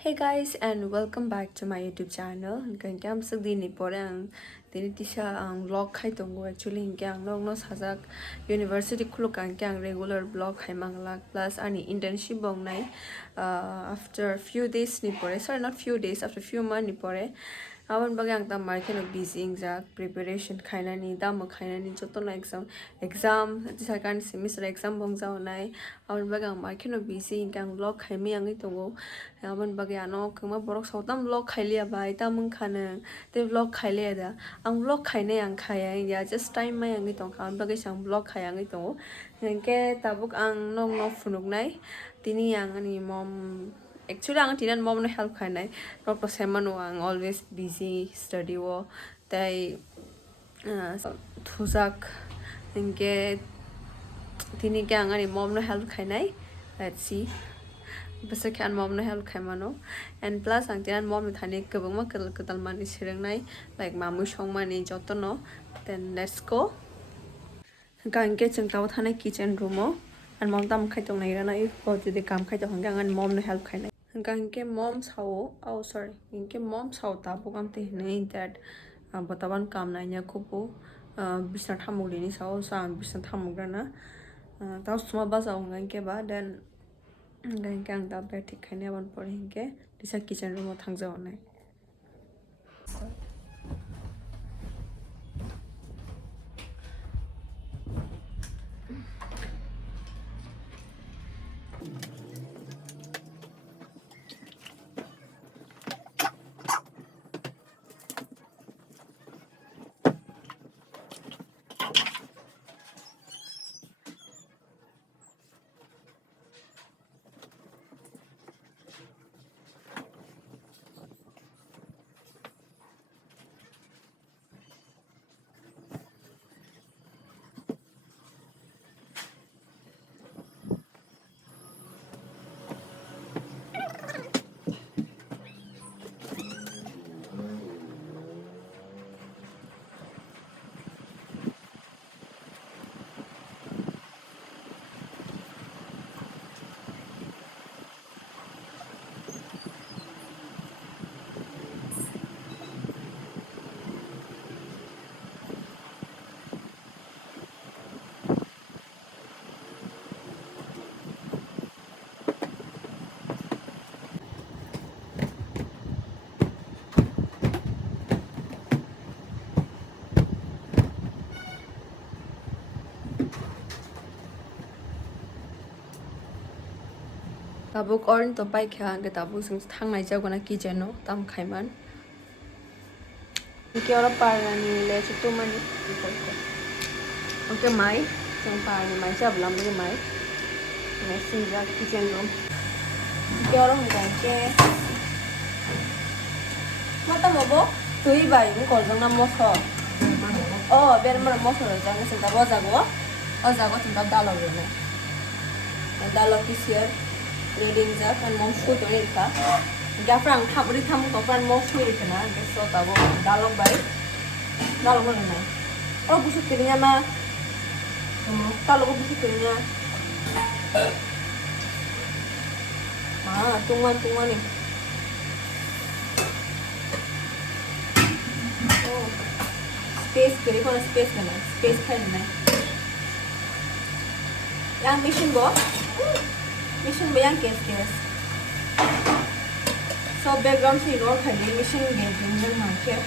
Hey guys, and welcome back to my YouTube channel. Kan kam sak di ni porang tini tisha ang vlog khai tongo actually kyang long no sajak university khuluk kan kyang regular vlog khai manglak plus ani internship bong nai after few days ni pore, sorry, not few days, after few months ni pore awan bagang tam market of busy jak preparation khaina ni dam khaina ni joto na exam tisa kan semester exam bong jaw nai awan bagang market of busy kyang vlog khai mi angi tongo awan bagya no kama borok sautam vlog khailia bai tam khana te vlog khaile da ang vlog khaine ang khaya ya just time mai angi tong kan bagai sang vlog khaya angi tongo ngke tabuk ang nong no funuk nai tini ang ani mom actually ang tinan mom no help khainai rok to semano ang always busy study wo tai thuzak ngke tini ke ang ani mom no help khainai. Let's see basa khan mom no help khaimano and plus ang tinan mom ni thani kabangma kadal mani sirangnai like mamu songmani joto no. Then let's go gangke chengtaw thanai kitchen room o and mom tam khai tong nai rana if ko jodi kam khai tong hang an mom no help khainai gangke mom sao, oh sorry, gangke mom sao ta bokam te nei that botaban kam nai nya khupu bisna thamugli ni sao sa bisna thamugrana taw suma basa gangke ba then gangke ang ta be thik khaine ban pore hingke disa kitchen room o thangjaw nai. Tabuk orin to pai kha ang tabuk sing thang nai jaw gona kitchen no tam khaiman ke ora par ni le chu mani okay mai sing par ni mai jab lam ni mai ne sing ja kitchen room ke ora hong ke mata mobo tui bai ni ko jang na mo so oh ber mar mo so jang sing ta bo jago o jago tin ta dalo ne dalo ki share reading ja kan mom food ore ka ja frang thabri tham ko pan mom food kana ke so tabo dalong bai dalong na o busu kirinya ma talo ko busu kirinya tungwan ni oh space kiri ko space kana space khai na yang mission bayang case so background se ignore khali mission game jingle market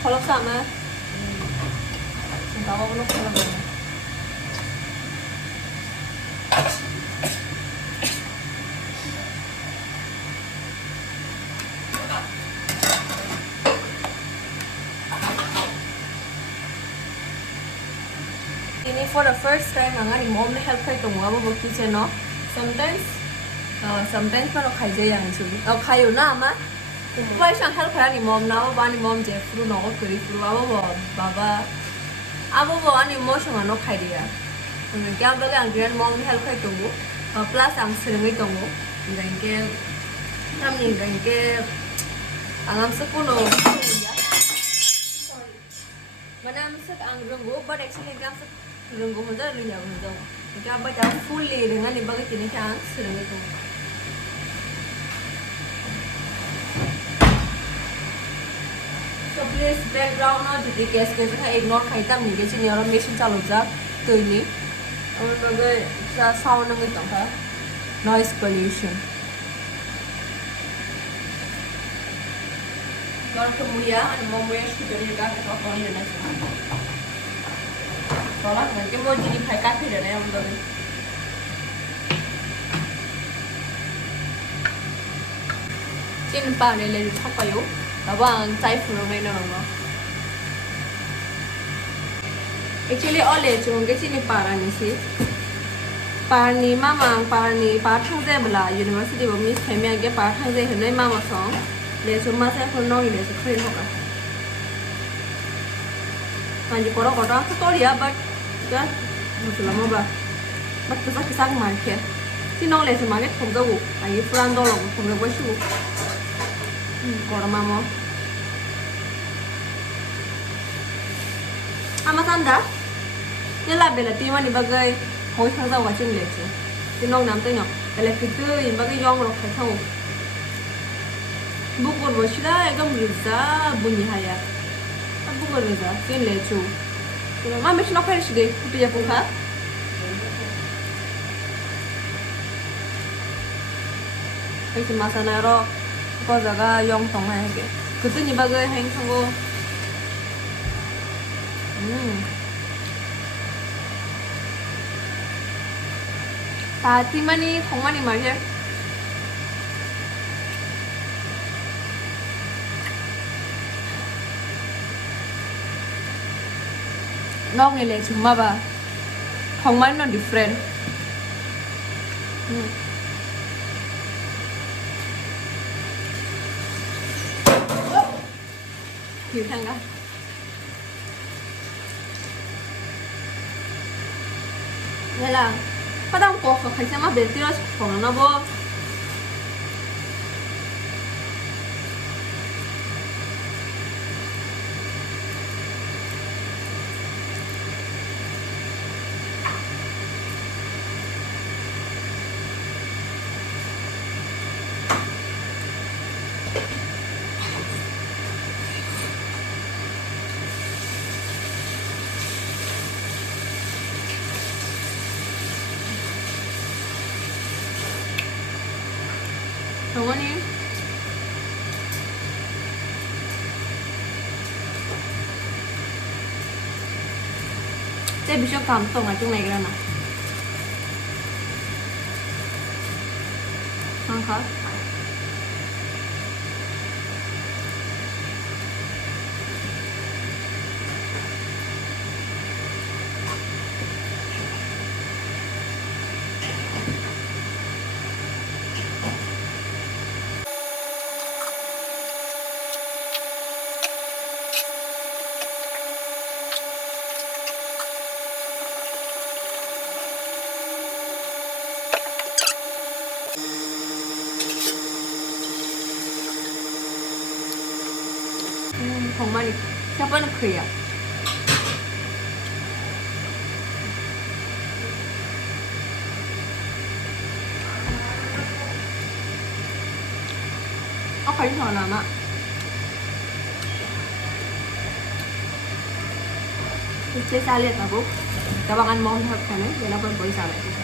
kolok sama tahu lo kolok mana ini for the first time ang ani mom na help kay tong abo bo kitchen no sometimes pa no khai je yang chu khai yo na ma why sang help kay ani mom na ba ni mom je fru no ko kri fru abo bo baba abo bo ani mo shong no khai dia ng kyam ba ang grand mom ni help kay tong plus ang sirngai tong ngang ke nam ni ngang ke ang sa kuno ya Manam sak ang runggo, but actually ang sak runggo mo dahil niya mo daw. Kaya ba tayo fully dengan iba ka tinikang sirang ito. So please background na jadi case ko sa ignore kahit ang hindi kasi niya machine चालू जा तो ini. और अगर sa sound ng ito ha noise pollution. Kalau kemudian ada momen sudah juga kita kau ini nak semua. Kalau nanti mau jadi pakai kafe dan yang betul. Cina pa ni lagi apa yo? Abang cai furu main orang. Actually all itu mungkin cina para ni sih. Para ni mama para ni para thang saya bela university bumi kami agak para thang saya hendak mama song. ले सो मा से phone नोगी ले सो खै होगा हां जी कोरा कोटा तो तोड़िया but क्या मुसलमान बा बट तो साकी साक मार के ती नो ले सो मागे थम जाऊ आई फ्रांड दो लोग थम जाऊ बसु कोरा मामो आमा सांदा ये ला बेला ती मानी बगै होय थां जाऊ वा चिन ले सो ती नो नाम तै नो ले कितु इन बगै यong रो खाइ थाऊ bukur bosila ekam riza bunyi haya bukur riza kin lechu ma mesh no kharish de piya pukha kasi masana ro ko jaga yong tong hai ke kutu ni bagai hang songo ta timani thongmani marhe Nong ni le cuma ba, hong man no different. Hiểu thằng cả. Đây là, bắt đầu có khách xem mà bên tiêu phòng nó vô. 정원이 Thế bị cho cảm tổng ở trong này ra nào Không khó 정말 저번에 그야 phải thở làm ạ Saya sa lihat aku kawangan mau lihat kan ya dia lapor polisi lah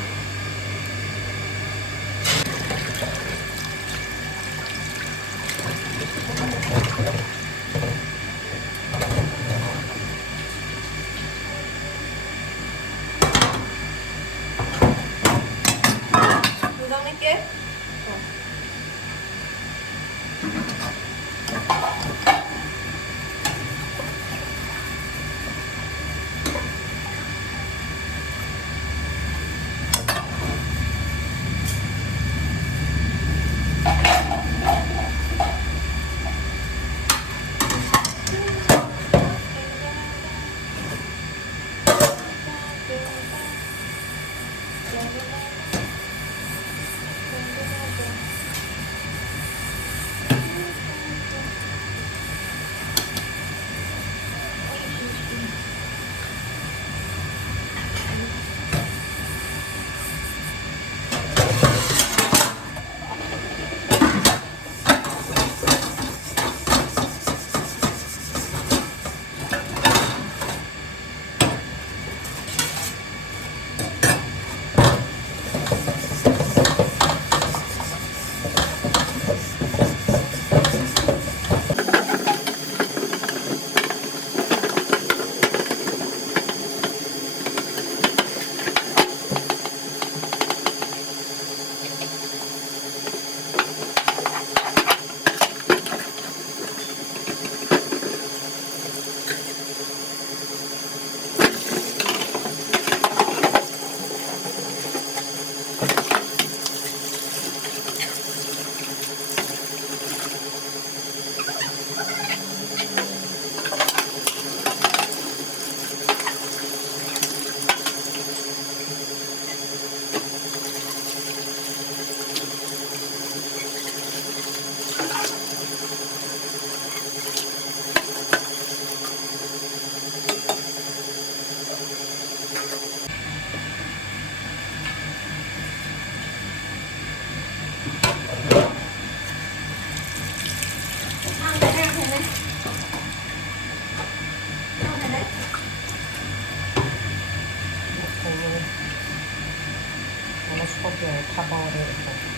소스에 타방을 해서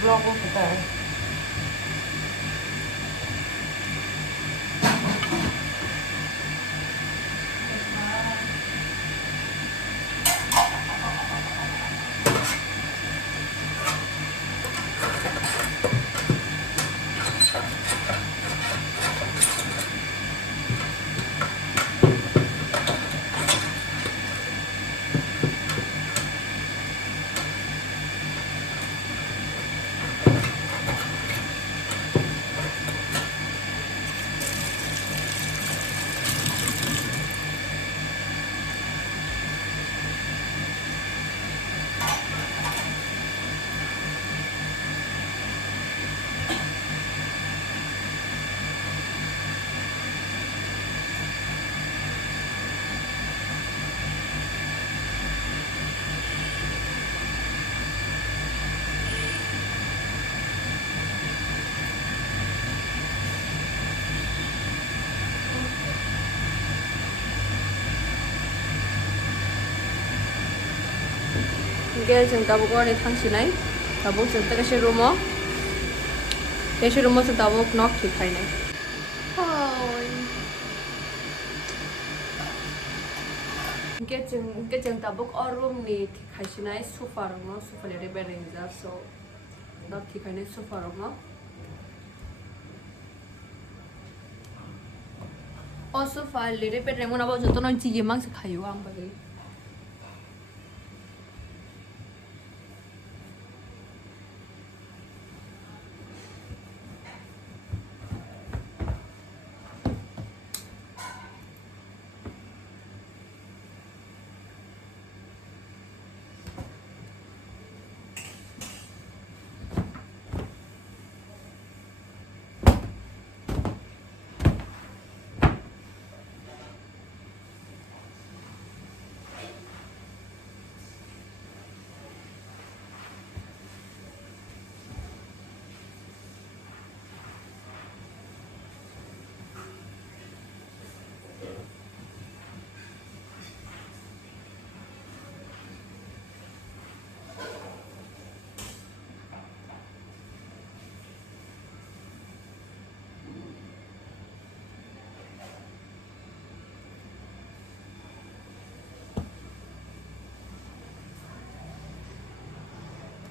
물하고 그때 이게 지금 다보고니 당신의 다보 지금 때가 rumah Kasi rumah sa tawag knock ঠিক হয় নাই I게 지금 다보 room ni ঠিক হইছে নাই sofa rumah sofa le bedding za so knock ঠিক হয় নাই sofa rumah O sofa le bedding mo na ba joto non chige mang sa khayo ang bagay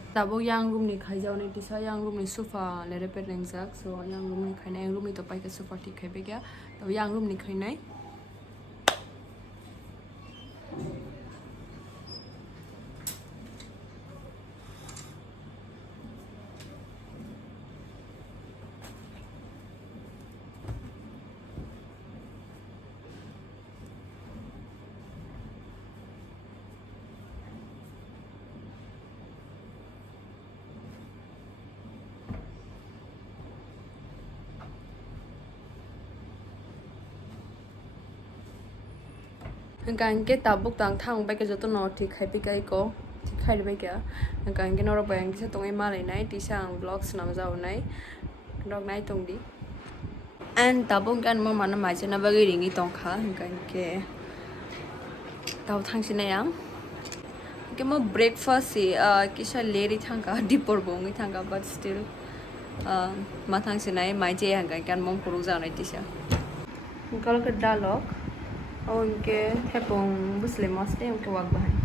Tabo yang room ni khai jaw ni tisa yang room ni sofa le repair reng jak so yang room ni khai na yang room ni to pai ka sofa thi khai be kya tabo yang room ni khai nai hanggang ke tabuk tang thang bai ka joto no thi khai be kai ko thi khai be kya hanggang ke nor bayang se tong ma lai nai ti sang vlogs nam jaw nai dog nai tong di and tabung kan mo mana ma jena bagi ringi tong kha hanggang ke taw thang sin yang ke mo breakfast si kisa leri thang ka dipor bong thang ka but still ma thang sin nai mai je hanggang kan mong puru jaw nai ti sa kal ka dalok उनके थे पोंग बुसले मस्ते उनके वाक बहन